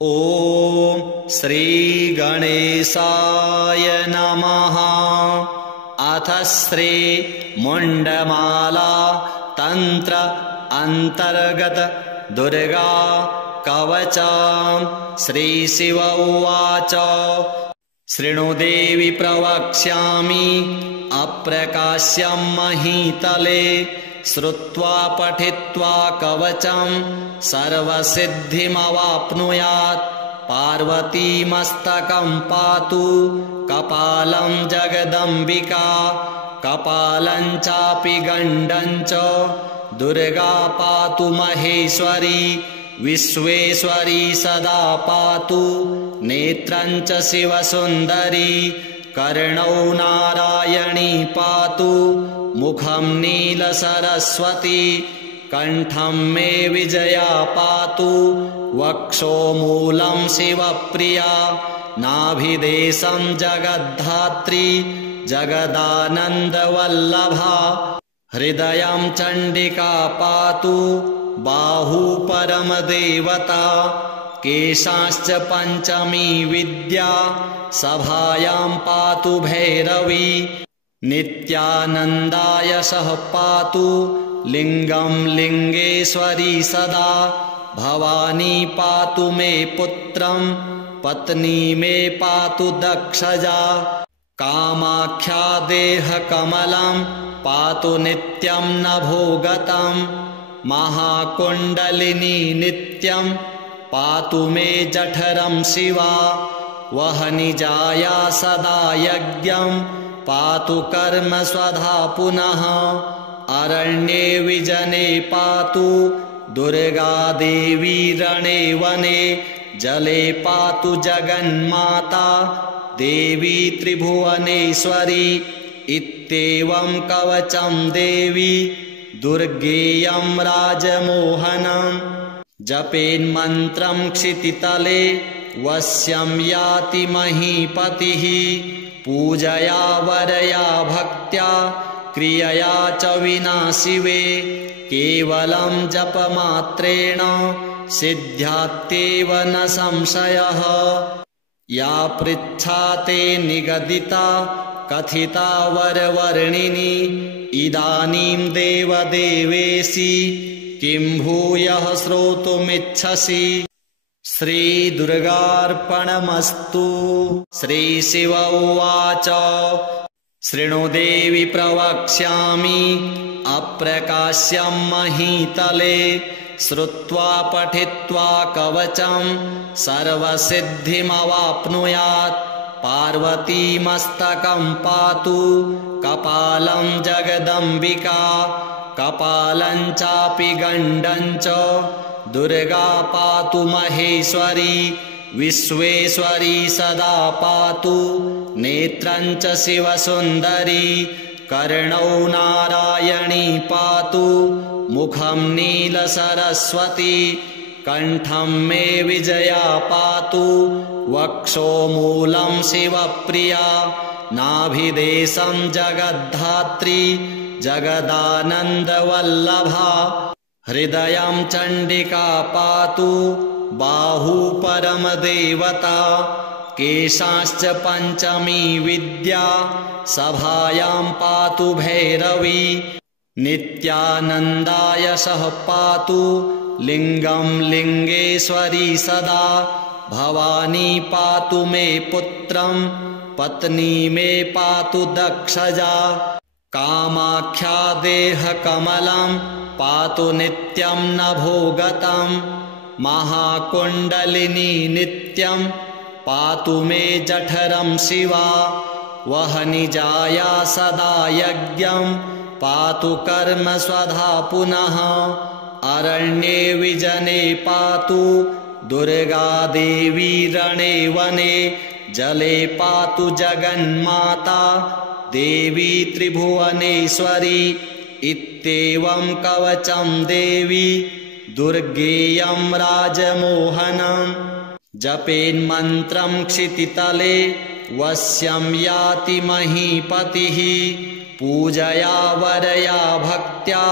ॐ श्रीगणेशाय नमः। अथ श्रीमुण्डमाला तन्त्र अन्तर्गत दुर्गा कवचम्। श्रीशिव उवाच शृणु देवि प्रवक्ष्यामि अप्रकाश्यं महीतले श्रुत्वा पठित्वा कवचं सर्वसिद्धिमवाप्नुयात्। पार्वतीमस्तकं पातु कपालं जगदम्बिका कपालं चापि गण्डं च दुर्गा पातु महेश्वरी विश्वेश्वरी सदा पातु नेत्रं च शिवसुन्दरी कर्णौ नारायणी पातु मुखं नीलसरस्वती कण्ठं मे विजया पातु वक्षोमूलं शिवप्रिया नाभिदेशं जगद्धात्री जगदानन्दवल्लभा हृदयं चण्डिका पातु बाहु परमदेवता केशाश्च पञ्चमी विद्या सभायां पातु भैरवी नित्यानन्दाय सह पातु लिङ्गं लिङ्गेश्वरी सदा भवानी पातु मे पुत्रं पत्नी मे पातु दक्षजा कामाख्या देहकमलं पातु नित्यं नभोगतं महाकुण्डलिनी नित्यं पातु मे जठरं शिवा वहनिजाया सदा यज्ञं पातु कर्म स्वधा पुनः अरण्ये विजने पातु दुर्गा देवी रणे वने जले पातु जगन्माता देवी त्रिभुवनेश्वरी इत्येवं कवचं देवी दुर्गेयं राजमोहनम् जपेन्मन्त्रं क्षितितले वश्यं याति महीपतिः पूजया वरया भक्त्या क्रियया च विना शिवे केवलं जपमात्रेण सिद्ध्यात्येव न संशयः या पृच्छा ते निगदिता कथिता वरवर्णिनी इदानीं देवदेवेशी किं भूयः श्रोतुमिच्छसि। श्रीदुर्गार्पणमस्तु। श्रीशिव उवाच शृणु देवि प्रवक्ष्यामि अप्रकाश्यं महीतले श्रुत्वा पठित्वा कवचं सर्वसिद्धिमवाप्नुयात्। पार्वतीमस्तकं पातु कपालं जगदम्बिका कपालं चापि गण्डं च दुर्गा पातु महेश्वरी विश्वेश्वरी सदा पातु नेत्रं च शिवसुन्दरी कर्णौ नारायणी पातु मुखं नीलसरस्वती कण्ठं मे विजया पातु वक्षोमूलं शिवप्रिया नाभिदेशं जगद्धात्री जगदानन्दवल्लभा हृदयं चण्डिका पातु बाहु परमदेवता केशाश्च पञ्चमी विद्या सभायां पातु भैरवी नित्यानन्दाय सह पातु लिङ्गं लिङ्गेश्वरी सदा भवानी पातु मे पुत्रं पत्नी मे पातु दक्षजा कामाख्या देहकमलं पातु नित्यं नभोगतं महाकुण्डलिनी नित्यं पातु मे जठरं शिवा वहनिजाया सदा यज्ञं पातु कर्म स्वधा पुनः अरण्ये विजने पातु दुर्गा देवी रणे वने जले पातु जगन्माता देवी त्रिभुवनेश्वरी इत्येवं कवचं देवी दुर्गेयं राजमोहनम् जपेन्मन्त्रं क्षितितले वश्यं याति महीपतिः पूजया वरया भक्त्या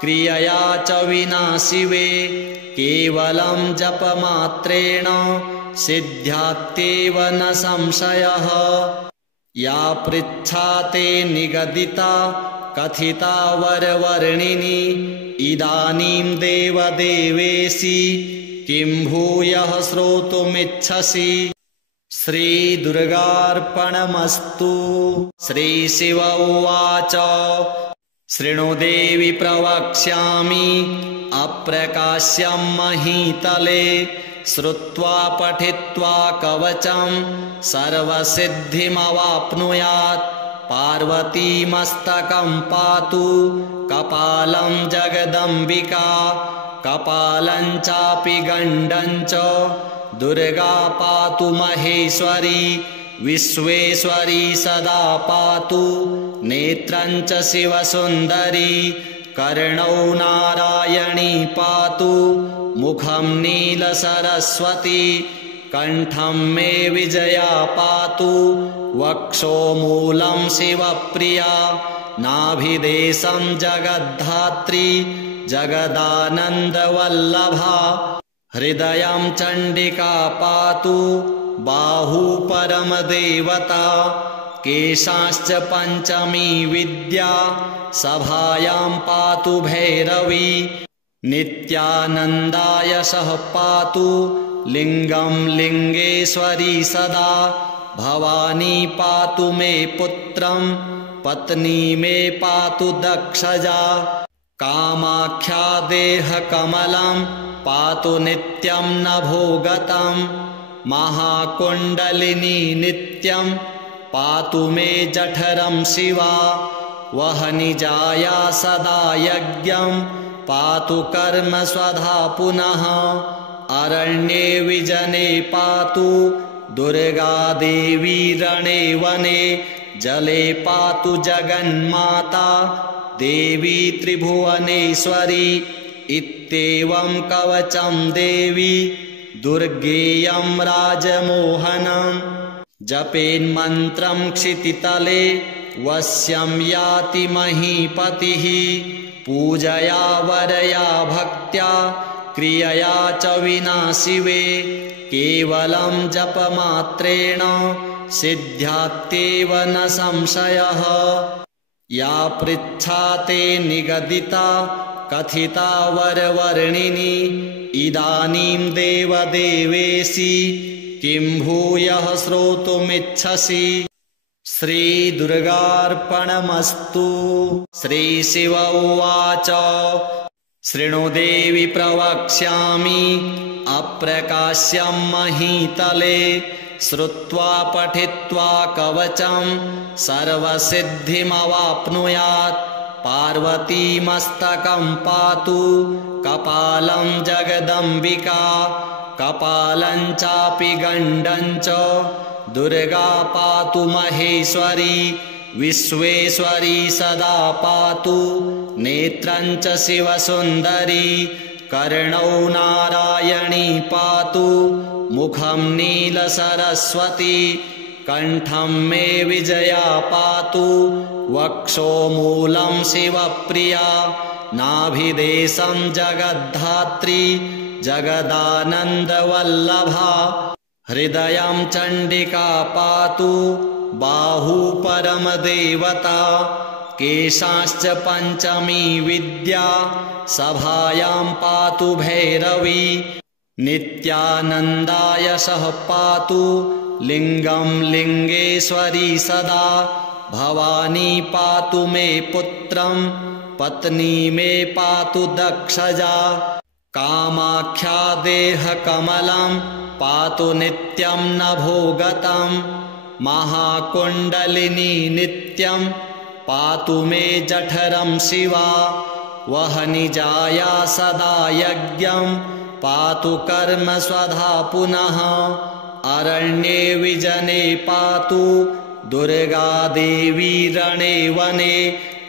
क्रियया च विना शिवे केवलं जपमात्रेण सिद्ध्यात्येव न संशयः। या पृच्छा ते निगदिता कथिता वरवर्णिनी इदानीं देवदेवेशि किं भूयः श्रोतुमिच्छसि। श्रीदुर्गार्पणमस्तु। श्रीशिव उवाच शृणु देवि प्रवक्ष्यामि अप्रकाश्यं महीतले श्रुत्वा पठित्वा कवचं सर्वसिद्धिमवाप्नुयात्। पार्वतीमस्तकं पातु कपालं जगदम्बिका कपालं चापि गण्डं च दुर्गा पातु महेश्वरी विश्वेश्वरी सदा पातु नेत्रं च शिवसुन्दरी कर्णौ नारायणी पातु मुखं नीलसरस्वती कण्ठं मे विजया पातु वक्षोमूलं शिवप्रिया नाभिदेशं जगद्धात्री जगदानन्दवल्लभा हृदयं चण्डिका पातु बाहु परमदेवता केशाश्च पञ्चमी विद्या सभायां पातु भैरवी नित्यानन्दाय सह पातु लिङ्गं लिङ्गेश्वरी सदा भवानी पातु मे पुत्रं पत्नी मे पातु दक्षजा कामाख्या देहकमलं पातु नित्यं नभोगतं महाकुण्डलिनी नित्यं पातु मे जठरं शिवा वह्निजाया सदा यज्ञं पातु कर्म स्वधा पुनः अरण्ये विजने पातु दुर्गा देवी रणे वने जले पातु जगन्माता देवी त्रिभुवनेश्वरी इत्येवं कवचं देवी दुर्गेयं राजमोहनं जपेन्मन्त्रं क्षितितले वश्यं याति महीपतिः पूजया वरया भक्त्या क्रियया च विना शिवे केवलं जपमात्रेण सिद्ध्यात्येव न संशयः। या पृच्छा ते निगदिता कथिता वरवर्णिनी इदानीं देवदेवेशि किं भूयः श्रोतुमिच्छसि। श्रीदुर्गार्पणमस्तु। श्रीशिव उवाच शृणु देवि प्रवक्ष्यामि अप्रकाश्यं महीतले श्रुत्वा पठित्वा कवचं सर्वसिद्धिमवाप्नुयात्। पार्वतीमस्तकं पातु कपालं जगदम्बिका कपालं चापि गण्डं च दुर्गा पातु महेश्वरी विश्वेश्वरी सदा पातु नेत्रं च शिवसुन्दरी कर्णौ नारायणी पातु मुखं नीलसरस्वती कण्ठं मे विजया पातु वक्षोमूलं शिवप्रिया नाभिदेशं जगद्धात्री जगदानन्दवल्लभा हृदयं चण्डिका पातु बाहु परमदेवता केशाश्च पञ्चमी विद्या सभायां पातु भैरवी नित्यानन्दाय सह पातु लिङ्गं लिङ्गेश्वरी सदा भवानी पातु मे पुत्रं पत्नी मे पातु दक्षजा कामाख्या देहकमलं पातु नित्यं नभोगतं महाकुण्डलिनी नित्यं पातु मे जठरं शिवा वह्निजाया सदा यज्ञं पातु कर्म स्वधा पुनः अरण्ये विजने पातु दुर्गा देवी रणे वने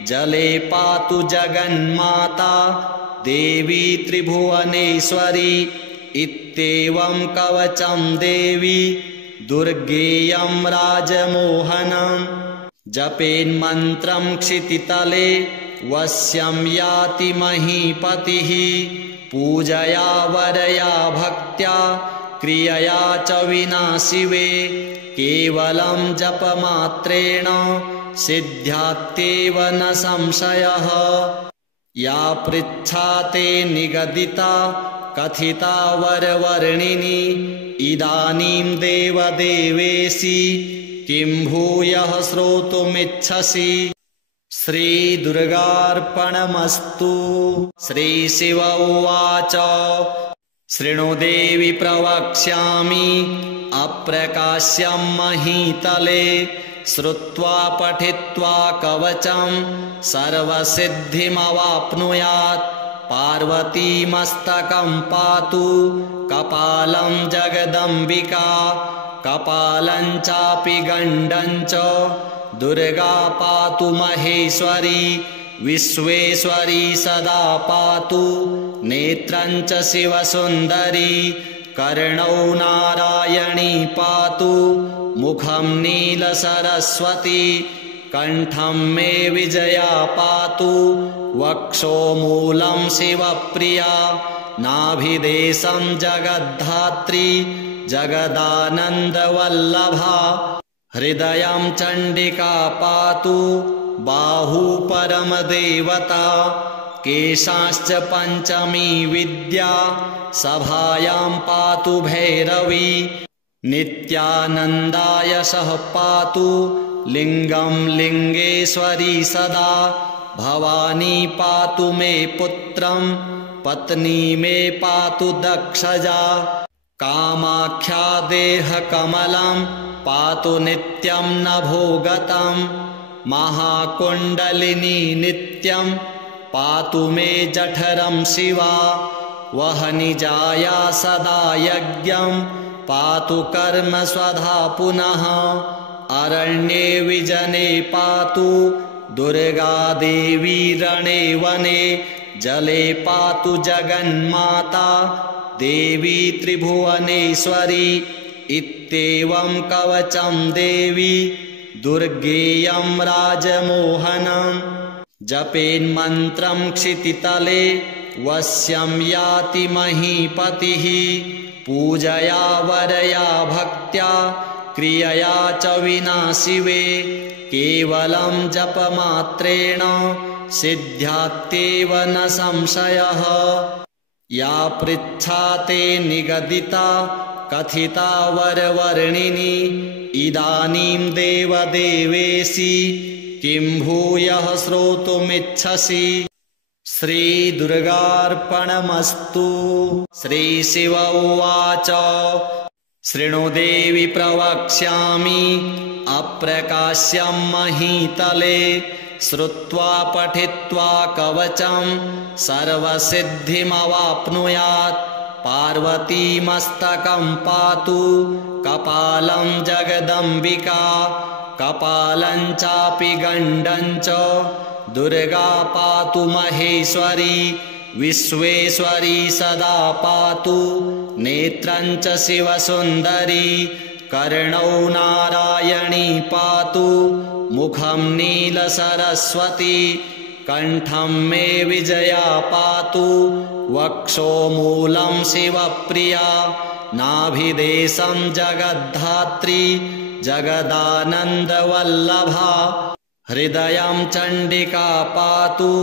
जले पातु जगन्माता देवी त्रिभुवनेश्वरी इत्येवं कवचं देवी दुर्गेयं राजमोहनं जपेन्मन्त्रं क्षितितले वश्यं याति महीपतिः पूजया वरया भक्त्या क्रियया च विना शिवे केवलं जपमात्रेण सिद्ध्यात्येव न संशयः। या पृच्छा ते निगदिता कथिता वरवर्णिनी इदानीं देवदेवेशि किं भूयः श्रोतुमिच्छसि। श्रीदुर्गार्पणमस्तु। श्रीशिव उवाच शृणु देवि प्रवक्ष्यामि अप्रकाश्यं महीतले श्रुत्वा पठित्वा कवचं सर्वसिद्धिमवाप्नुयात्। पार्वती मस्तकं पातु कपालं जगदम्बिका कपालं चापि गण्डं च दुर्गा पातु महेश्वरी विश्वेश्वरी सदा पातु नेत्रं च शिवसुन्दरी कर्णौ नारायणी पातु मुखं नीलसरस्वती कंठं मे विजया पातु वक्षोमूलं शिवप्रिया नाभिदेशं जगद्धात्री जगदानन्दवल्लभा हृदयं चण्डिका पातु बाहु परमदेवता केशाश्च पञ्चमी विद्या सभायां पातु भैरवी नित्यानन्दाय सह पातु लिंगं लिंगेश्वरी सदा भवानी पातु मे पुत्रं पत्नी मे पातु दक्षजा कामाख्या देहकमलं पातु नित्यं नभोगतं महाकुण्डलिनी नित्यं पातु मे जठरं शिवा वह्निजाया सदा यज्ञं पातु कर्म स्वधा पुनः अरण्ये विजने पातु दुर्गा देवी रणे वने जले पातु जगन्माता देवी त्रिभुवनेश्वरी इत्येवं कवचं देवी दुर्गेयं राजमोहनं जपेन्मन्त्रं क्षितितले वश्यं याति महीपतिः पूजया वरया भक्त्या क्रियया च विना शिवे केवलं जपमात्रेण सिद्ध्यात्येव न संशयः। या पृच्छा ते निगदिता कथिता वरवर्णिनी इदानीं देवदेवेशि किं भूयः श्रोतुमिच्छसि। श्रीदुर्गार्पणमस्तु। श्रीशिव उवाच शृणु देवि प्रवक्ष्यामि अप्रकाश्यं महीतले श्रुत्वा पठित्वा कवचं सर्वसिद्धिमवाप्नुयात्। पार्वती मस्तकं पातु कपालं जगदम्बिका कपालं चापि गण्डं च दुर्गा पातु महेश्वरी विश्वेश्वरी सदा पातु नेत्रं च शिवसुन्दरी कर्णौ नारायणी पातु मुखं नीलसरस्वती कंठं मे विजया पातु वक्षोमूलं शिवप्रिया नाभिदेशं जगद्धात्री जगदानन्दवल्लभा हृदयं चण्डिका पातु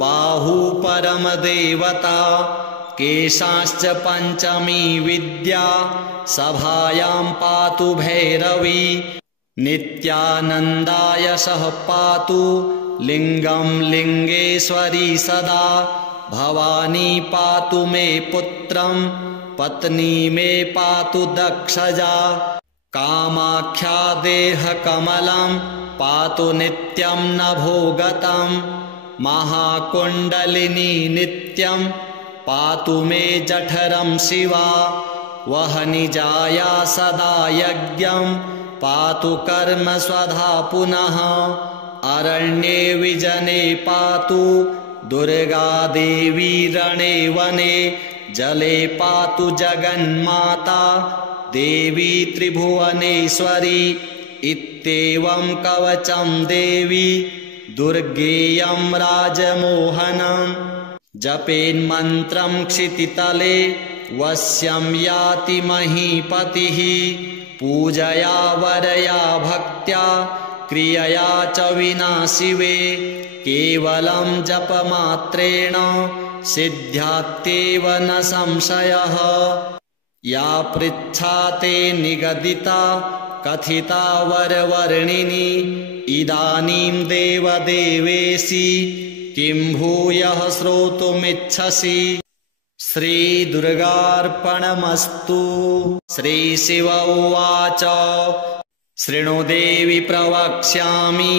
बाहु परमदेवता केशाश्च पञ्चमी विद्या सभायां पातु भैरवी नित्यानन्दाय सह पातु लिंगं लिंगेश्वरी सदा भवानी पातु मे पुत्रं पत्नी मे पातु दक्षजा कामाख्या देहकमलं पातु नित्यं नभोगतं महाकुण्डलिनी नित्यं पातु मे जठरं शिवा वह्निजाया सदा यज्ञं पातु कर्म स्वधा पुनः अरण्ये विजने पातु दुर्गा देवी रणे वने जले पातु जगन्माता देवी त्रिभुवनेश्वरी इत्येवं कवचं देवी दुर्गेयं राजमोहनं जपेन्मन्त्रं क्षितितले वश्यं याति महीपतिः पूजया वरया भक्त्या क्रियया च विना शिवे केवलं जपमात्रेण सिद्ध्यात्येव न संशयः। या पृच्छा ते निगदिता कथिता वरवर्णिनी इदानीं देवदेवेशि किं भूयः श्रोतुमिच्छसि। श्रीदुर्गार्पणमस्तु। श्रीशिव उवाच शृणु देवि प्रवक्ष्यामि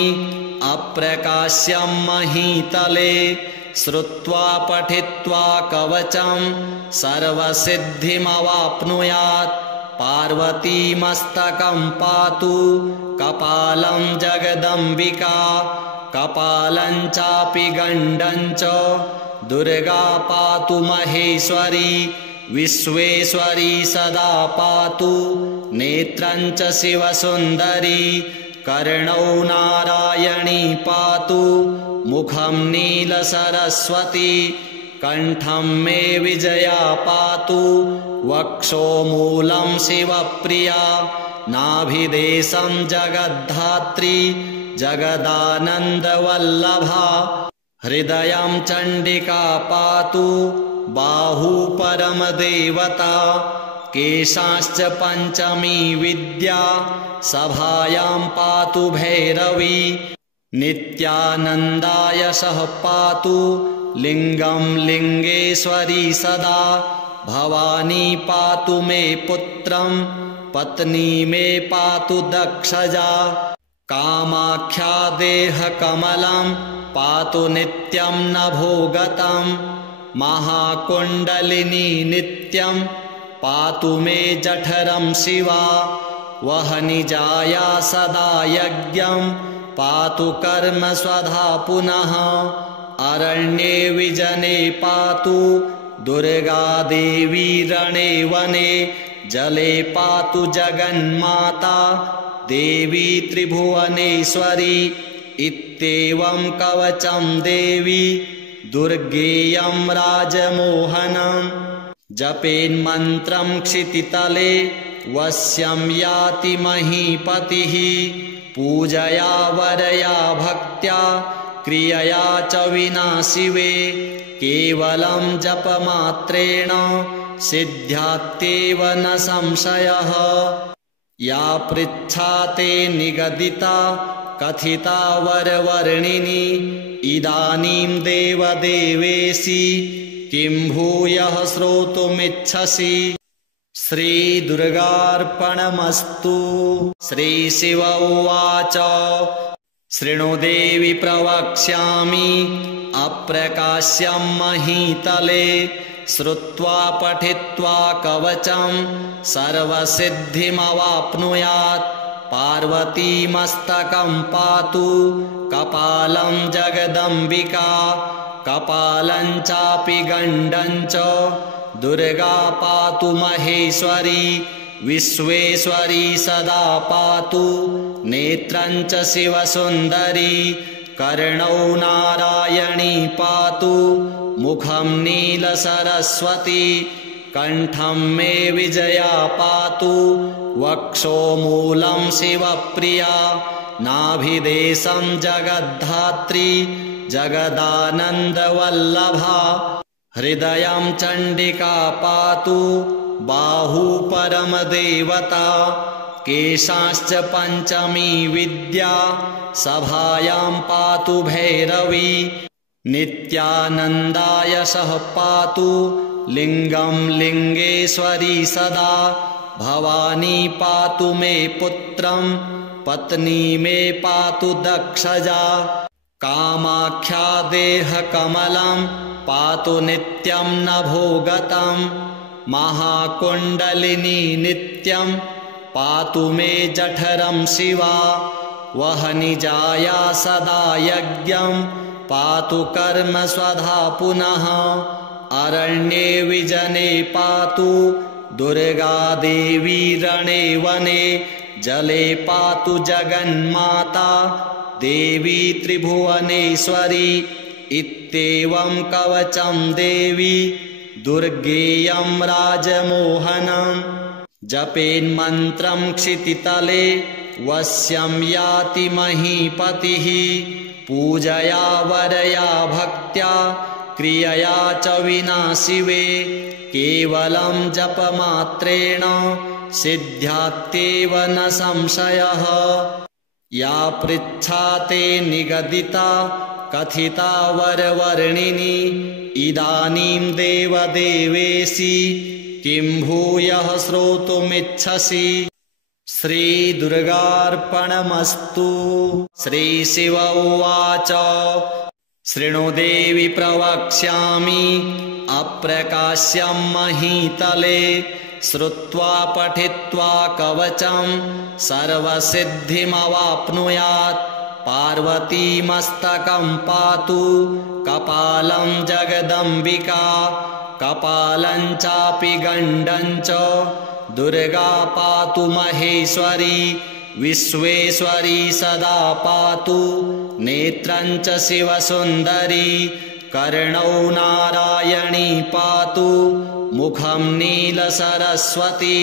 अप्रकाश्यं महीतले श्रुत्वा पठित्वा कवचं सर्वसिद्धिमवाप्नुयात्। पार्वतीमस्तकं पातु कपालं जगदम्बिका कपालं चापि गण्डं च दुर्गा पातु महेश्वरी विश्वेश्वरी सदा पातु नेत्रं च शिवसुन्दरी कर्णौ नारायणी पातु मुखं नीलसरस्वती कंठं मे विजया पातु वक्षोमूलं शिवप्रिया नाभिदेशं जगद्धात्री जगदानन्दवल्लभा हृदयं चण्डिका पातु बाहु परमदेवता केशाश्च पञ्चमी विद्या सभायां पातु भैरवी नित्यानन्दाय सह पातु लिङ्गं लिङ्गेश्वरी सदा भवानी पातु मे पुत्रं पत्नी मे पातु दक्षजा कामाख्या देहकमलं पातु नित्यं नभोगतं महाकुण्डलिनी नित्यं पातु मे जठरं शिवा वहनिजाया सदा यज्ञं पातु कर्म स्वधा पुनः अरण्ये विजने पातु दुर्गा देवी रणे वने जले पातु जगन्माता देवी त्रिभुवनेश्वरी इत्येवं कवचं देवी दुर्गेयं राजमोहनं जपेन्मन्त्रं क्षितितले वश्यं याति महीपतिः पूजया वरया भक्त्या क्रियया च विना शिवे केवलं जपमात्रेण सिद्ध्यात्येव न संशयः। या पृच्छा ते निगदिता कथिता वरवर्णिनी इदानीं देवदेवेशि किं भूयः श्रोतुमिच्छसि। श्रीदुर्गार्पणमस्तु। श्रीशिव उवाच शृणु देवि प्रवक्ष्यामि अप्रकाश्यं महीतले श्रुत्वा पठित्वा कवचं सर्वसिद्धिमवाप्नुयात्। पार्वतीमस्तकं पातु कपालं जगदम्बिका कपालं चापि गण्डं च दुर्गा पातु महेश्वरी विश्वेश्वरी सदा पातु नेत्रं च शिवसुन्दरी कर्णौ नारायणी पातु मुखं नीलसरस्वती कंठं मे विजया पातु वक्षोमूलं शिवप्रिया नाभिदेशं जगद्धात्री जगदानन्दवल्लभा हृदयं चण्डिका पातु बाहु परमदेवता केशाश्च पञ्चमी विद्या सभायां पातु भैरवी नित्यानन्दाय सह पातु लिङ्गं लिङ्गेश्वरी सदा भवानी पातु मे पुत्रं पत्नी मे पातु दक्षजा कामाख्या देहकमलं पातु नित्यं नभोगतं महाकुण्डलिनी नित्यं पातु मे जठरं शिवा वहनिजाया सदा यज्ञं पातु कर्म स्वधा पुनः अरण्ये विजने पातु दुर्गा देवी रणे वने जले पातु जगन्माता देवी त्रिभुवनेश्वरी इत्येवं कवचं देवी दुर्गेयं राजमोहनं जपेन्मन्त्रं क्षितितले वश्यं याति महीपतिः पूजया वरया भक्त्या क्रियया च विना शिवे केवलं जपमात्रेण सिद्ध्यात्येव न संशयः या पृच्छा ते निगदिता कथिता वरवर्णिनी इदानीं देवदेवेशि किं भूयः श्रोतुमिच्छसि। श्रीदुर्गार्पणमस्तु। श्रीशिव उवाच शृणु देवि प्रवक्ष्यामि अप्रकाश्यं महीतले श्रुत्वा पठित्वा कवचं सर्वसिद्धिमवाप्नुयात् पार्वती मस्तकं पातु कपालं जगदम्बिका कपालं चापि गण्डं च दुर्गा पातु महेश्वरी विश्वेश्वरी सदा पातु नेत्रं च शिवसुन्दरी कर्णौ नारायणी पातु मुखं नीलसरस्वती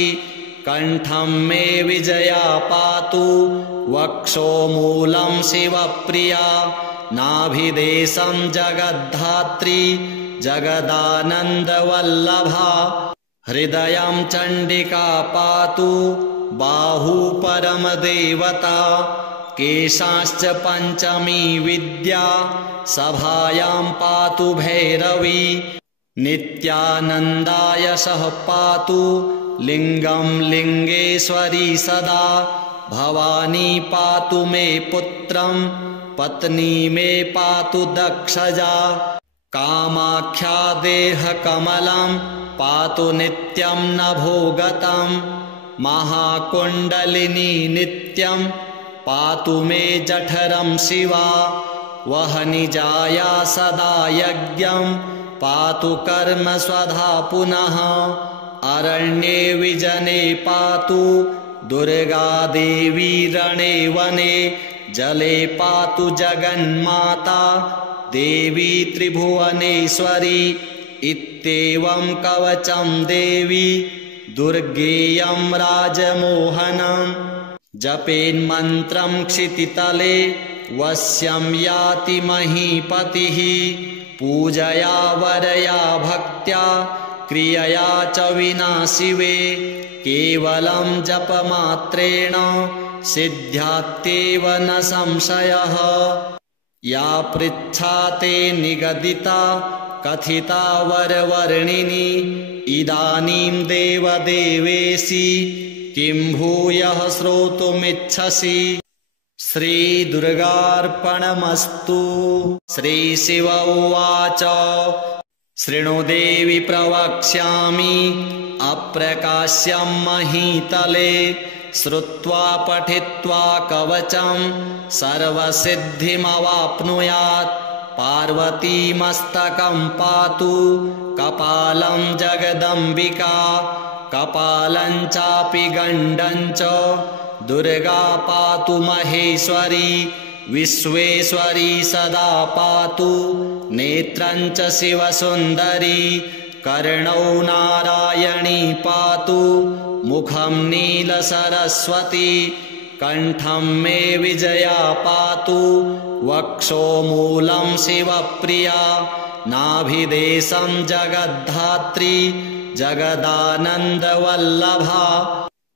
कंठं मे विजया पातु वक्षोमूलं शिवप्रिया नाभिदेशं जगद्धात्री जगदानन्दवल्लभा हृदयं चण्डिका पातु बाहु परमदेवता केशाश्च पञ्चमी विद्या सभायां पातु भैरवी नित्यानन्दाय सह पातु लिंगं लिंगेश्वरी सदा भवानी पातु मे पुत्रं पत्नी मे पातु दक्षजा कामाख्या देहकमलं पातु नित्यं नभोगतं महाकुण्डलिनी नित्यं पातु मे जठरं शिवा वहनिजाया सदा यज्ञं पातु कर्म स्वधा पुनः अरण्ये विजने पातु दुर्गा देवी रणे वने जले पातु जगन्माता देवी त्रिभुवनेश्वरी इत्येवं कवचं देवी दुर्गेयं राजमोहनं जपेन्मन्त्रं क्षितितले वश्यं याति महीपतिः पूजया वरया भक्त्या क्रियया च विना शिवे केवलं जपमात्रेण सिद्ध्यात्येव न संशयः या पृच्छा ते निगदिता कथिता वरवर्णिनी इदानीं देवदेवेशि किं भूयः श्रोतुमिच्छसि। श्रीदुर्गार्पणमस्तु। श्रीशिव उवाच शृणु देवि प्रवक्ष्यामि अप्रकाश्यं महीतले श्रुत्वा पठित्वा कवचं सर्वसिद्धिमवाप्नुयात् पार्वती मस्तकं पातु कपालं जगदम्बिका कपालं चापि गण्डं च दुर्गा पातु महेश्वरी विश्वेश्वरी सदा पातु नेत्रं च शिवसुन्दरी कर्णौ नारायणी पातु मुखं नीलसरस्वती कंठं मे विजया पातु वक्षोमूलं शिवप्रिया नाभिदेशं जगद्धात्री जगदानन्दवल्लभा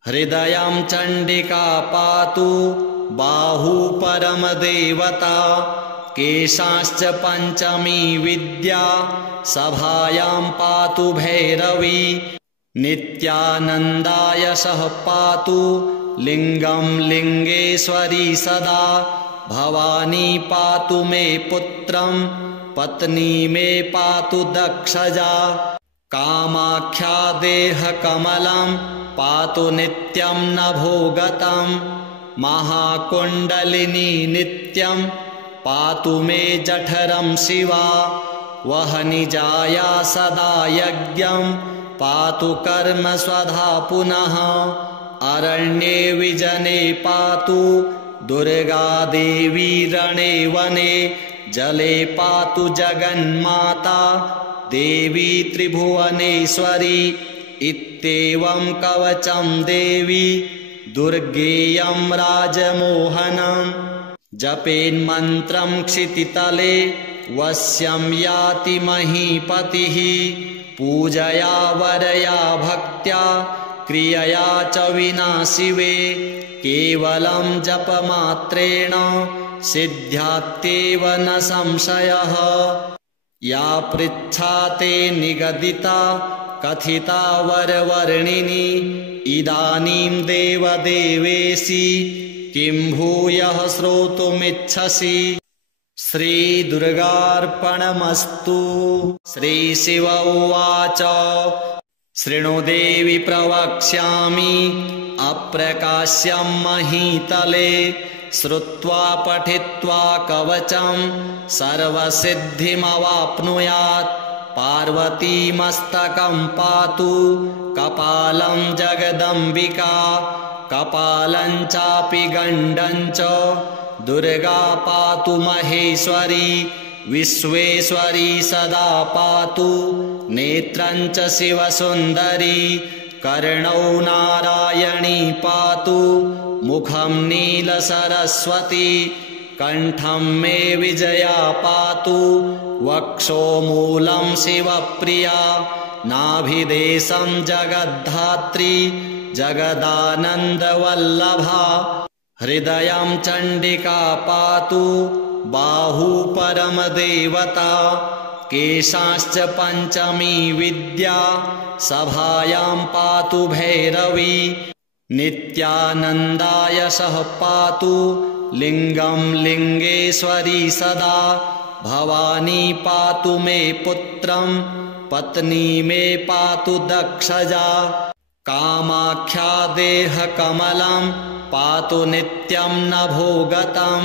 हृदयं चण्डिका पातु बाहु परमदेवता केशाश्च पञ्चमी विद्या सभायां पातु भैरवी नित्यानन्दाय सह पातु लिंगं लिंगेश्वरी सदा भवानी पातु मे पुत्रं पत्नी मे पातु दक्षजा कामाख्या देहकमलं पातु नित्यं नभोगतं महाकुण्डलिनी नित्यं पातु मे जठरं शिवा वहनिजाया सदा यज्ञं पातु कर्म स्वधा पुनः अरण्ये विजने पातु दुर्गा देवी रणे वने जले पातु जगन्माता देवी त्रिभुवनेश्वरी इत्येवं कवचं देवी दुर्गेयं राजमोहनम् जपेन्मन्त्रं क्षितितले वश्यं याति महीपतिः पूजया वरया भक्त्या क्रियया च विना शिवे केवलं जपमात्रेण सिद्ध्यात्येव न संशयः या पृच्छा ते निगदिता कथिता वरवर्णिनी इदानीं देवदेवेशी किं भूयः श्रोतुमिच्छसि। श्रीदुर्गार्पणमस्तु। श्रीशिव उवाच शृणु देवि प्रवक्ष्यामि अप्रकाश्यं महीतले श्रुत्वा पठित्वा कवचं सर्वसिद्धिमवाप्नुयात् पार्वती मस्तकं पातु कपालं जगदम्बिका कपालं चापि गण्डं च दुर्गा पातु महेश्वरी विश्वेश्वरी सदा पातु नेत्रं च शिवसुन्दरी कर्णौ नारायणी पातु मुखं नीलसरस्वती कंठं मे विजया पातु वक्षोमूलं शिवप्रिया नाभिदेशं जगद्धात्री जगदानन्दवल्लभा हृदयं चण्डिका पातु बाहु परमदेवता केशाश्च पञ्चमी विद्या सभायां पातु भैरवी नित्यानन्दाय सह पातु लिङ्गं लिङ्गेश्वरी सदा भवानी पातु मे पुत्रं पत्नी मे पातु दक्षजा कामाख्या देहकमलं पातु नित्यं नभोगतं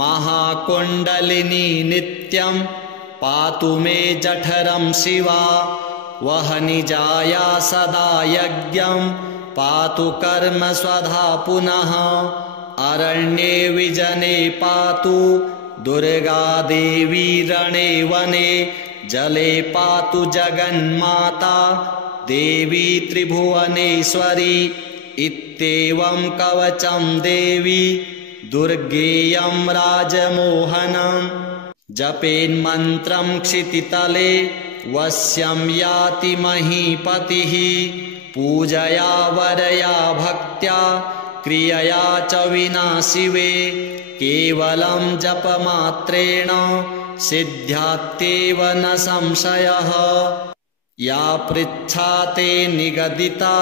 महाकुण्डलिनी नित्यं पातु मे जठरं शिवा वहनिजाया सदा यज्ञं पातु कर्म स्वधा पुनः अरण्ये विजने पातु दुर्गा देवी रणे वने जले पातु जगन्माता देवी त्रिभुवनेश्वरी इत्येवं कवचं देवी दुर्गेयं राजमोहनम् जपेन्मन्त्रं क्षितितले वश्यं याति महीपतिः पूजया वरया भक्त्या क्रियया च विना शिवे केवलं जपमात्रेण सिद्ध्यात्येव न संशयः या पृच्छा ते निगदिता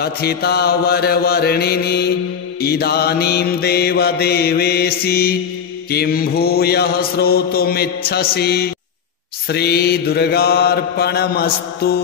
कथिता वरवर्णिनी इदानीं देवदेवेशी किं भूयः श्रोतुमिच्छसि। श्रीदुर्गार्पणमस्तु।